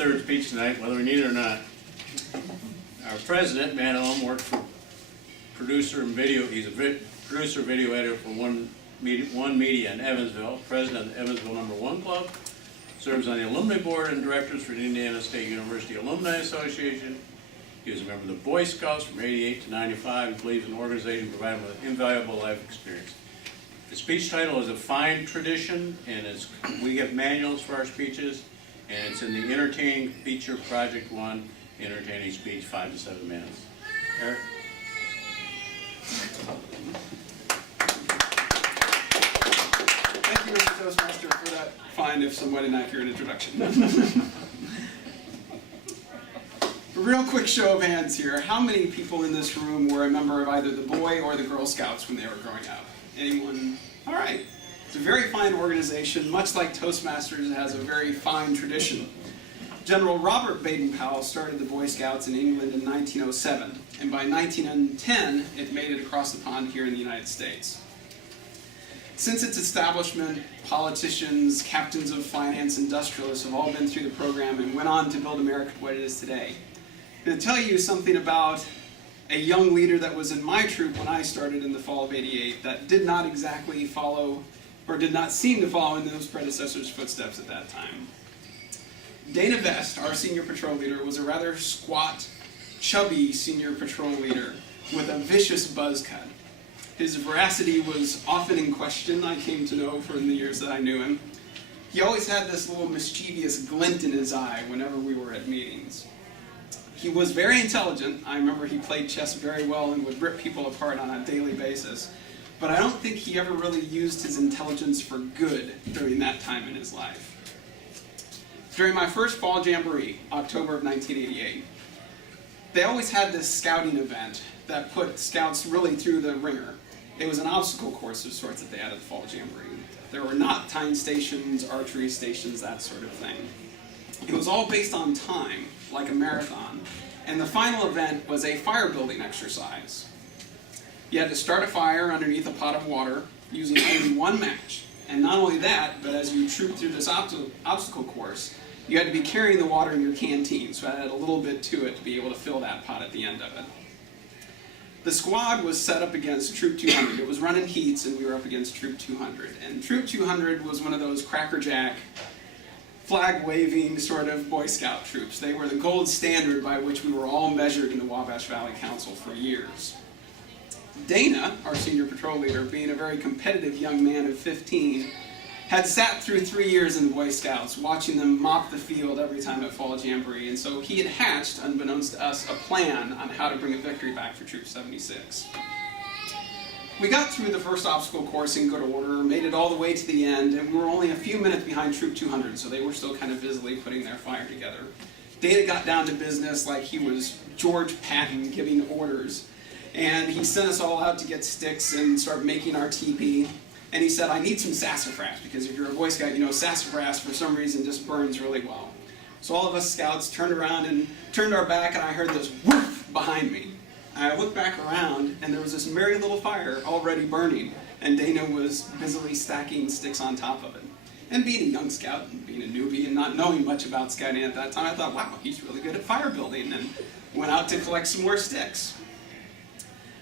third speech tonight, whether we need it or not. Our president, Matt Ulm, works for producer and video. He's a producer, video editor for One Media in Evansville, president of the Evansville #1 Club, serves on the alumni board and directors for the Indiana State University Alumni Association. He was a member of the Boy Scouts from '88 to '95. He believes in organization providing him with invaluable life experience. The speech title is A Fine Tradition, and we have manuals for our speeches, and it's in the Entertaining Feature Project 1, Entertaining Speech, 5 to 7 minutes. Eric? Thank you, Mr. Toastmaster, for that fine, if somewhat inaccurate introduction. A real quick show of hands here. How many people in this room were a member of either the Boy or the Girl Scouts when they were growing up? Anyone? All right. It's a very fine organization. Much like Toastmasters, it has a very fine tradition. General Robert Baden-Powell started the Boy Scouts in England in 1907, and by 1910, it made it across the pond here in the United States. Since its establishment, politicians, captains of finance, industrialists have all been through the program and went on to build America what it is today. I'm going to tell you something about a young leader that was in my troop when I started in the fall of '88 that did not exactly follow, or did not seem to follow in those predecessors' footsteps at that time. Dana Vest, our senior patrol leader, was a rather squat, chubby senior patrol leader with a vicious buzz cut. His veracity was often in question, I came to know from the years that I knew him. He always had this little mischievous glint in his eye whenever we were at meetings. He was very intelligent. I remember he played chess very well and would rip people apart on a daily basis. But I don't think he ever really used his intelligence for good during that time in his life. During my first fall jamboree, October of 1988, they always had this scouting event that put scouts really through the ringer. It was an obstacle course of sorts that they had at the fall jamboree. There were knot tying stations, archery stations, that sort of thing. It was all based on time, like a marathon, and the final event was a fire building exercise. You had to start a fire underneath a pot of water using only one match. And not only that, but as you trooped through this obstacle course, you had to be carrying the water in your canteen, so it had a little bit to it to be able to fill that pot at the end of it. The squad was set up against Troop 200. It was run in heats, and we were up against Troop 200. And Troop 200 was one of those crackerjack, flag-waving sort of Boy Scout troops. They were the gold standard by which we were all measured in the Wabash Valley Council for years. Dana, our senior patrol leader, being a very competitive young man of 15, had sat through 3 years in the Boy Scouts, watching them mop the field every time at Fall Jamboree, and so he had hatched, unbeknownst to us, a plan on how to bring a victory back for Troop 76. We got through the first obstacle course in good order, made it all the way to the end, and we were only a few minutes behind Troop 200, so they were still kind of busily putting their fire together. Dana got down to business like he was George Patton giving orders, and he sent us all out to get sticks and start making our teepee. And he said, I need some sassafras, because if you're a Boy Scout, you know sassafras for some reason just burns really well. So all of us scouts turned around and turned our back, and I heard this whoosh behind me. I looked back around, and there was this merry little fire already burning, and Dana was busily stacking sticks on top of it. And being a young scout, and being a newbie, and not knowing much about scouting at that time, I thought, wow, he's really good at fire building, and went out to collect some more sticks.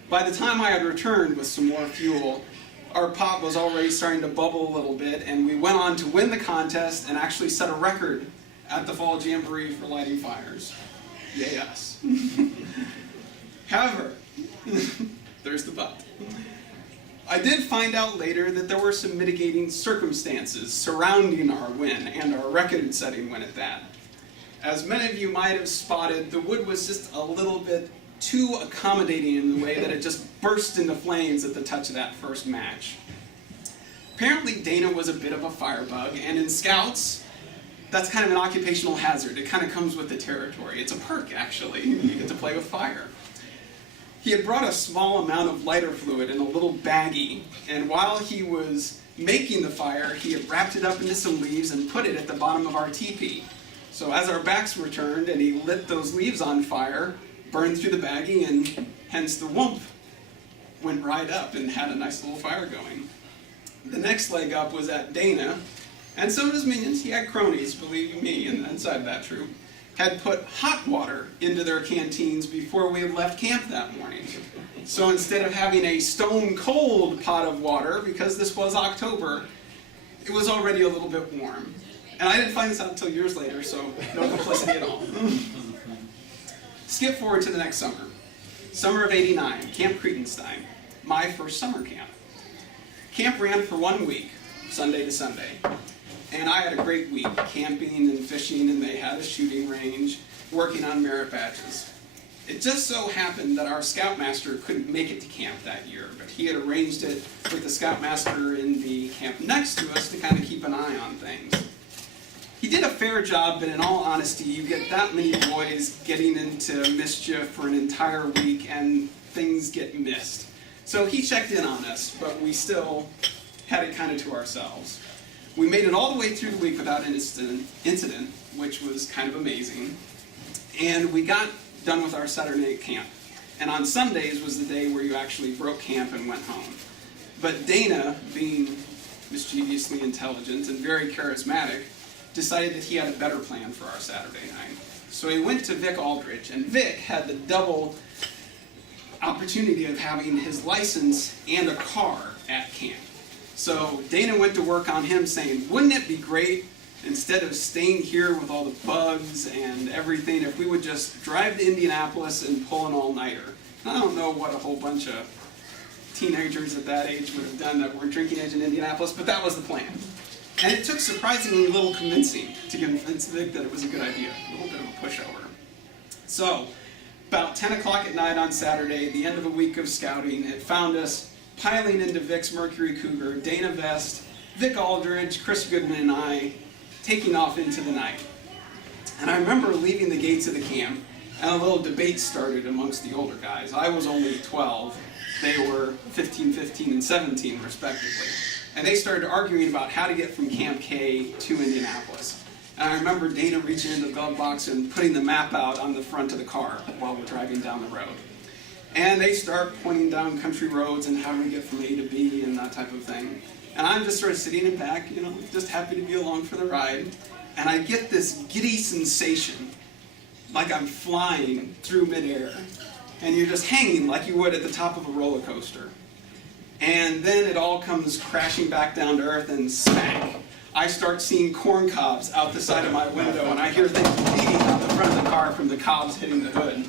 By the time I had returned with some more fuel, our pot was already starting to bubble a little bit, and we went on to win the contest and actually set a record at the Fall Jamboree for lighting fires. Yay us. However, there's the but. I did find out later that there were some mitigating circumstances surrounding our win, and our record-setting win at that. As many of you might have spotted, the wood was just a little bit too accommodating in the way that it just burst into flames at the touch of that first match. Apparently Dana was a bit of a firebug, and in Scouts, that's kind of an occupational hazard. It kind of comes with the territory. It's a perk, actually. You get to play with fire. He had brought a small amount of lighter fluid in a little baggie, and while he was making the fire, he had wrapped it up into some leaves and put it at the bottom of our teepee. So as our backs were turned and he lit those leaves on fire, burned through the baggie, and hence the whoomp went right up and had a nice little fire going. The next leg up was at Dana, and some of his minions. He had cronies, believe me, inside that troop. had put hot water into their canteens before we had left camp that morning. So instead of having a stone cold pot of water, because this was October, it was already a little bit warm. And I didn't find this out until years later, so no complicity at all. Skip forward to the next summer. Summer of '89, Camp Cretenstein, my first summer camp. Camp ran for 1 week, Sunday to Sunday. And I had a great week, camping and fishing, and they had a shooting range, working on merit badges. It just so happened that our scoutmaster couldn't make it to camp that year, but he had arranged it with the scoutmaster in the camp next to us to kind of keep an eye on things. He did a fair job, but in all honesty, you get that many boys getting into mischief for an entire week and things get missed. So he checked in on us, but we still had it kind of to ourselves. We made it all the way through the week without an incident, which was kind of amazing. And we got done with our Saturday night camp. And on Sundays was the day where you actually broke camp and went home. But Dana, being mischievously intelligent and very charismatic, decided that he had a better plan for our Saturday night. So he went to Vic Aldridge, and Vic had the double opportunity of having his license and a car at camp. So Dana went to work on him saying, wouldn't it be great, instead of staying here with all the bugs and everything, if we would just drive to Indianapolis and pull an all-nighter? I don't know what a whole bunch of teenagers at that age would have done that weren't drinking age in Indianapolis, but that was the plan. And it took surprisingly little convincing to convince Vic that it was a good idea. A little bit of a pushover. So, about 10 o'clock at night on Saturday, the end of a week of scouting, it found us piling into Vic's Mercury Cougar, Dana Vest, Vic Aldridge, Chris Goodman, and I taking off into the night. And I remember leaving the gates of the camp, and a little debate started amongst the older guys. I was only 12. They were 15, 15, and 17, respectively. And they started arguing about how to get from Camp K to Indianapolis. And I remember Dana reaching into the glove box and putting the map out on the front of the car while we're driving down the road. And they start pointing down country roads and how do we get from A to B and that type of thing. And I'm just sort of sitting in back, just happy to be along for the ride. And I get this giddy sensation, like I'm flying through midair. And you're just hanging like you would at the top of a roller coaster. And then it all comes crashing back down to earth and smack. I start seeing corn cobs out the side of my window, and I hear things beating out the front of the car from the cobs hitting the hood.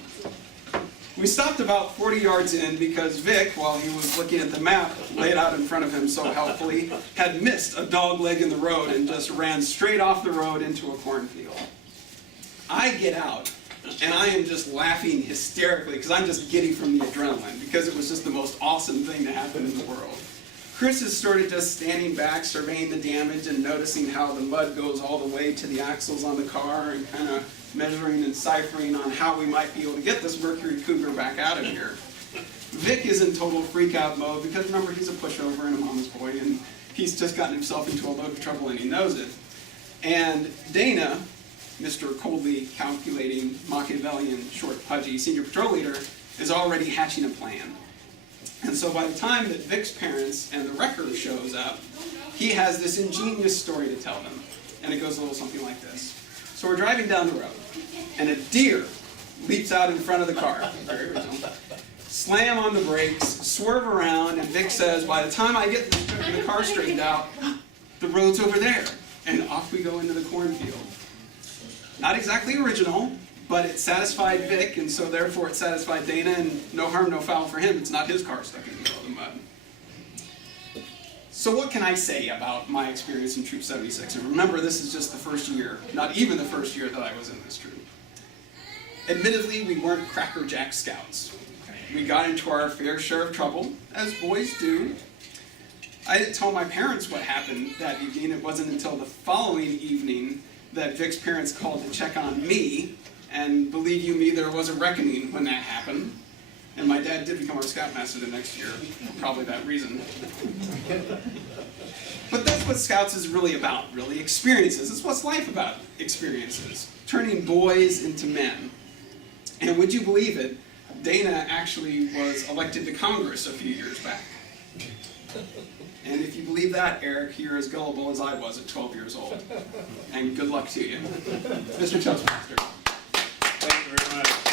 We stopped about 40 yards in because Vic, while he was looking at the map laid out in front of him so helpfully, had missed a dog leg in the road and just ran straight off the road into a cornfield. I get out, and I am just laughing hysterically because I'm just giddy from the adrenaline because it was just the most awesome thing to happen in the world. Chris is sort of just standing back, surveying the damage and noticing how the mud goes all the way to the axles on the car and kind of measuring and ciphering on how we might be able to get this Mercury Cougar back out of here. Vic is in total freak-out mode because, remember, he's a pushover and a mama's boy, and he's just gotten himself into a load of trouble and he knows it. And Dana, Mr. coldly calculating, Machiavellian, short, pudgy senior patrol leader, is already hatching a plan. And so by the time that Vic's parents and the wrecker shows up, he has this ingenious story to tell them. And it goes a little something like this. So we're driving down the road, and a deer leaps out in front of the car. Very original. Slam on the brakes, swerve around, and Vic says, by the time I get the car straightened out, the road's over there. And off we go into the cornfield. Not exactly original, but it satisfied Vic, and so therefore it satisfied Dana, and no harm, no foul for him. It's not his car stuck in the middle of the mud. So what can I say about my experience in Troop 76? And remember, this is just the first year, not even the first year that I was in this troop. Admittedly, we weren't crackerjack scouts. We got into our fair share of trouble, as boys do. I didn't tell my parents what happened that evening. It wasn't until the following evening that Vic's parents called to check on me, and believe you me, there was a reckoning when that happened. And my dad did become our scoutmaster the next year, for probably that reason. But that's what Scouts is really about, really, experiences. It's what's life about, experiences. Turning boys into men. And would you believe it, Dana actually was elected to Congress a few years back. And if you believe that, Eric, you're as gullible as I was at 12 years old. And good luck to you. Mr. Toastmaster. you very much.